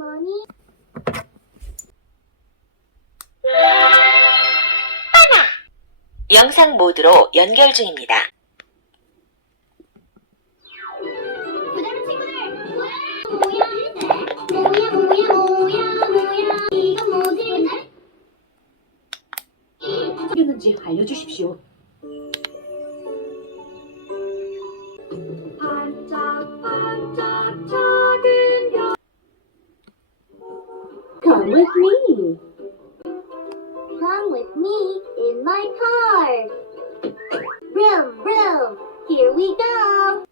어머니. 영상 모드로 연결 중입니다. 그다음 친구들 뭐야 이건 뭐지? 였는지 알려주십시오. 반짝반짝 작은 별. Come with me. Come with me in my car. Vroom, vroom. Here we go.